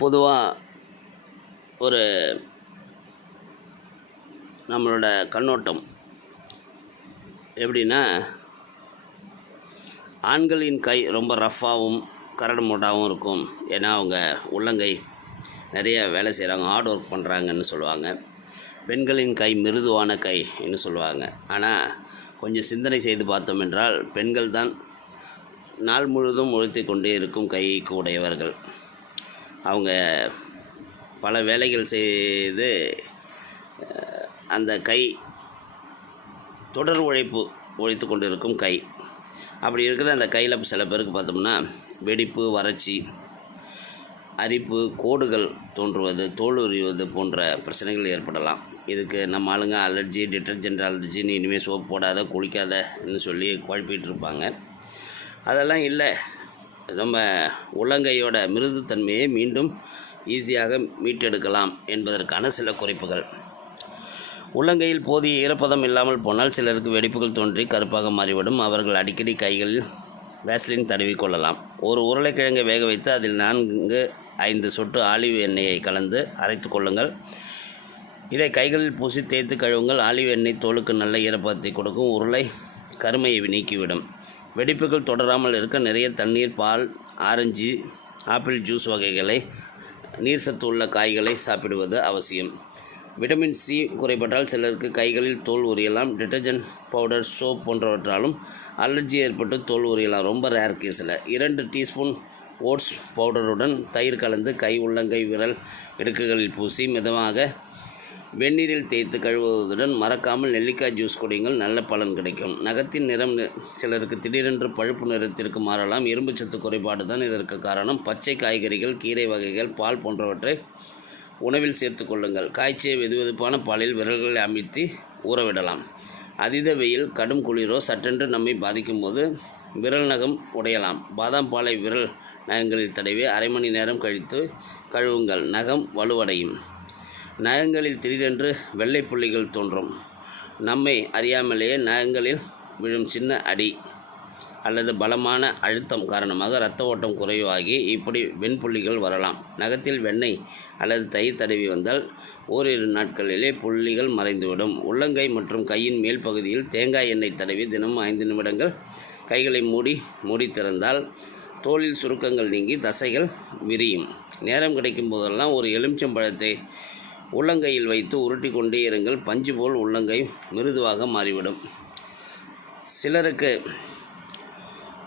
பொதுவாக ஒரு நம்மளோட கண்ணோட்டம் எப்படின்னா, ஆண்களின் கை ரொம்ப ரஃப்பாகவும் கரடுமுரடாகவும் இருக்கும். ஏன்னா அவங்க உள்ளங்கை நிறைய வேலை செய்கிறாங்க, ஹார்ட் ஒர்க் பண்ணுறாங்கன்னு சொல்லுவாங்க. பெண்களின் கை மிருதுவான கைன்னு சொல்லுவாங்க. ஆனால் கொஞ்சம் சிந்தனை செய்து பார்த்தோம் என்றால், பெண்கள் தான் நாள் முழுவதும் உழைத்து கொண்டே இருக்கும் கைக்கு உடையவர்கள். அவங்க பல வேலைகள் செய்து அந்த கை தொடர் உழைத்து கொண்டு இருக்கும் கை. அப்படி இருக்கிற அந்த கையில் சில பேருக்கு பார்த்தோம்னா வெடிப்பு, வறட்சி, அரிப்பு, கோடுகள் தோன்றுவது, தோல் உரிவது போன்ற பிரச்சனைகள் ஏற்படலாம். இதுக்கு நம்ம ஆளுங்க அலர்ஜி, டிட்டர்ஜென்ட் அலர்ஜின்னு இனிமேல் சோப் போடாத, குளிக்காதன்னு சொல்லி குழப்பிகிட்டு இருப்பாங்க. அதெல்லாம் இல்லை. நம்ம உள்ளங்கையோட மிருதுத்தன்மையை மீண்டும் ஈஸியாக மீட்டெடுக்கலாம் என்பதற்கான சில குறிப்புகள். உள்ளங்கையில் போதிய ஈரப்பதம் இல்லாமல் போனால் சிலருக்கு வெடிப்புகள் தோன்றி கருப்பாக மாறிவிடும். அவர்கள் அடிக்கடி கைகளில் வேஸ்லின் தடவி கொள்ளலாம். ஒரு உருளைக்கிழங்கை வேக வைத்து அதில் 4-5 சொட்டு ஆலிவ் எண்ணெயை கலந்து அரைத்து கொள்ளுங்கள். இதை கைகளில் பூசி தேய்த்து கழுவுங்கள். ஆலிவ் எண்ணெய் தோலுக்கு நல்ல ஈரப்பதத்தை கொடுக்கும். உருளை கருமையை நீக்கிவிடும். வெடிப்புகள் தொடராமல் இருக்க நிறைய தண்ணீர், பால், ஆரஞ்சு, ஆப்பிள் ஜூஸ் வகைகளை, நீர் சத்து உள்ள காய்களை சாப்பிடுவது அவசியம். விட்டமின் சி குறைபட்டால் சிலருக்கு கைகளில் தோல் உரியலாம். டிட்டர்ஜென்ட் பவுடர், சோப் போன்றவற்றாலும் அலர்ஜி ஏற்பட்டு தோல் உரியலாம். ரொம்ப ரேர் கேஸில் 2 டீஸ்பூன் ஓட்ஸ் பவுடருடன் தயிர் கலந்து கை, உள்ளங்கை, விரல் இடுக்குகளில் பூசி மிதமாக வெந்நீரில் தேய்த்து கழுவுவதுடன் மறக்காமல் நெல்லிக்காய் ஜூஸ் குடியுங்கள். நல்ல பலன் கிடைக்கும். நகத்தின் நிறம் சிலருக்கு திடீரென்று பழுப்பு நிறத்திற்கு மாறலாம். இரும்புச்சத்து குறைபாடு தான் இதற்கு காரணம். பச்சை காய்கறிகள், கீரை வகைகள், பால் போன்றவற்றை உணவில் சேர்த்து கொள்ளுங்கள். காய்ச்சிய வெதுவெதுப்பான பாலில் விரல்களை அமிழ்த்தி ஊறவிடலாம். அதீத வெயில், கடும் குளிரோ சட்டென்று நம்மை பாதிக்கும் போது விரல் நகம் உடையலாம். பாதாம் பாலை விரல் நகங்களில் தடவி அரை மணி நேரம் கழித்து கழுவுங்கள். நகம் வலுவடையும். நகங்களில் திடீரென்று வெள்ளை புள்ளிகள் தோன்றும். நம்மை அறியாமலேயே நகங்களில் விழும் சின்ன அடி அல்லது பலமான அழுத்தம் காரணமாக இரத்த ஓட்டம் குறைவாகி இப்படி வெண்புள்ளிகள் வரலாம். நகத்தில் வெண்ணெய் அல்லது தயிர் தடவி வந்தால் ஓரிரு நாட்களிலே புள்ளிகள் மறைந்துவிடும். உள்ளங்கை மற்றும் கையின் மேல் பகுதியில் தேங்காய் எண்ணெய் தடவி தினமும் 5 நிமிடங்கள் கைகளை மூடி திறந்தால் தோலில் சுருக்கங்கள் நீங்கி தசைகள் விரியும். நேரம் கிடைக்கும் போதெல்லாம் ஒரு எலுமிச்சம்பழத்தை உள்ளங்கையில் வைத்து உருட்டி கொண்டே இருங்கள். பஞ்சு போல் உள்ளங்கை மிருதுவாக மாறிவிடும். சிலருக்கு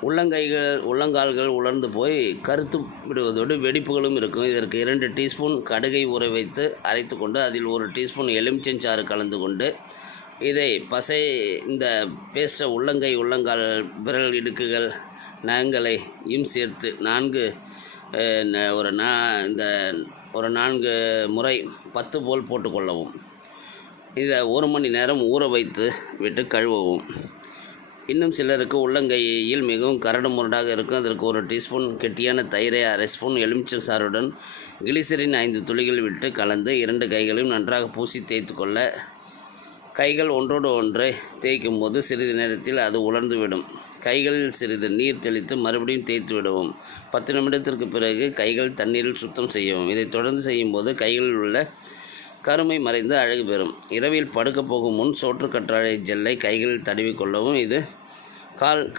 உள்ளங்கால்கள் உலர்ந்து போய் கருத்து விடுவதோடு வெடிப்புகளும் இருக்கும். இதற்கு 2 டீஸ்பூன் கடுகை ஊற வைத்து அரைத்து கொண்டு அதில் 1 டீஸ்பூன் எலுமிச்சஞ்சாறு கலந்து கொண்டு இதை இந்த பேஸ்ட்டை உள்ளங்கால், விரல் இடுக்குகள், நகங்களையும் சேர்த்து 4 முறை 10 போல் போட்டுக்கொள்ளவும். இதை 1 மணி நேரம் ஊற வைத்து விட்டு கழுவவும். இன்னும் சிலருக்கு உள்ளங்கையில் மிகவும் கரடு முரடாக இருக்கும். அதற்கு 1 டீஸ்பூன் கெட்டியான தயிரை, அரை ஸ்பூன் எலுமிச்சம் சாறுடன் கிளிசரின் 5 துளிகள் விட்டு கலந்து 2 கைகளையும் நன்றாக பூசி தேய்த்து கொள்ள. கைகள் ஒன்றோடு ஒன்றை தேய்க்கும் போது சிறிது நேரத்தில் அது உலர்ந்துவிடும். கைகளில் சிறிது நீர் தெளித்து மறுபடியும் தேய்த்து விடவும். 10 நிமிடத்திற்கு பிறகு கைகள் தண்ணீரில் சுத்தம் செய்யவும். இதை தொடர்ந்து செய்யும்போது கைகளில் உள்ள கருமை மறைந்து அழகு பெறும். இரவில் படுக்க போகும் முன் சோற்றுக்கற்றாழை ஜெல்லை கைகளில் தடவி கொள்ளவும். இது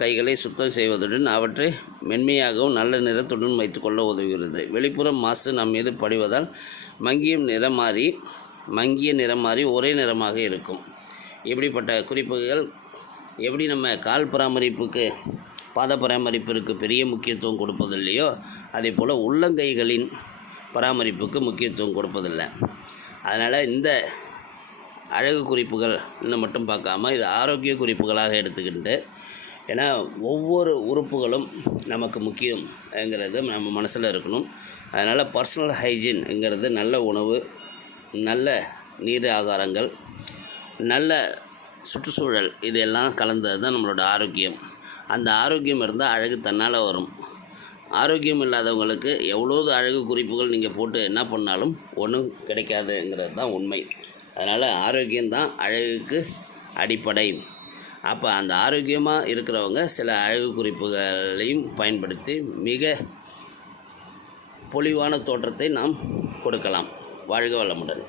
கைகளை சுத்தம் செய்வதுடன் அவற்றை மென்மையாகவும் நல்ல நிறத்துடன் வைத்துக்கொள்ள உதவுகிறது. வெளிப்புற மாசு நம் மீது படிவதால் மங்கிய நிறம் மாறி ஒரே நிறமாக இருக்கும். இப்படிப்பட்ட குறிப்புகள் எப்படி நம்ம கால் பராமரிப்புக்கு, பாத பராமரிப்பிற்கு பெரிய முக்கியத்துவம் கொடுப்பதில்லையோ அதே போல் உள்ளங்கைகளின் பராமரிப்புக்கு முக்கியத்துவம் கொடுப்பதில்லை. அதனால் இந்த அழகு குறிப்புகள் இன்னும் மட்டும் பார்க்காம இது ஆரோக்கிய குறிப்புகளாக எடுத்துக்கிட்டு, ஏன்னா ஒவ்வொரு உறுப்புகளும் நமக்கு முக்கியங்கிறது நம்ம மனசில் இருக்கணும். அதனால் பர்சனல் ஹைஜீன்ங்கிறது நல்ல உணவு, நல்ல நீர் ஆகாரங்கள், நல்ல சுற்றுச்சூழல், இதெல்லாம் கலந்தது தான் நம்மளோட ஆரோக்கியம். அந்த ஆரோக்கியம் இருந்தால் அழகு தன்னால் வரும். ஆரோக்கியம் இல்லாதவங்களுக்கு எவ்வளோது அழகு குறிப்புகள் நீங்கள் போட்டு என்ன பண்ணாலும் ஒன்றும் கிடைக்காதுங்கிறது தான் உண்மை. அதனால் ஆரோக்கியம்தான் அழகுக்கு அடிப்படை. அப்போ அந்த ஆரோக்கியமாக இருக்கிறவங்க சில அழகு குறிப்புகளையும் பயன்படுத்தி மிக பொலிவான தோற்றத்தை நாம் கொடுக்கலாம். வாழ்க வளமுடன்.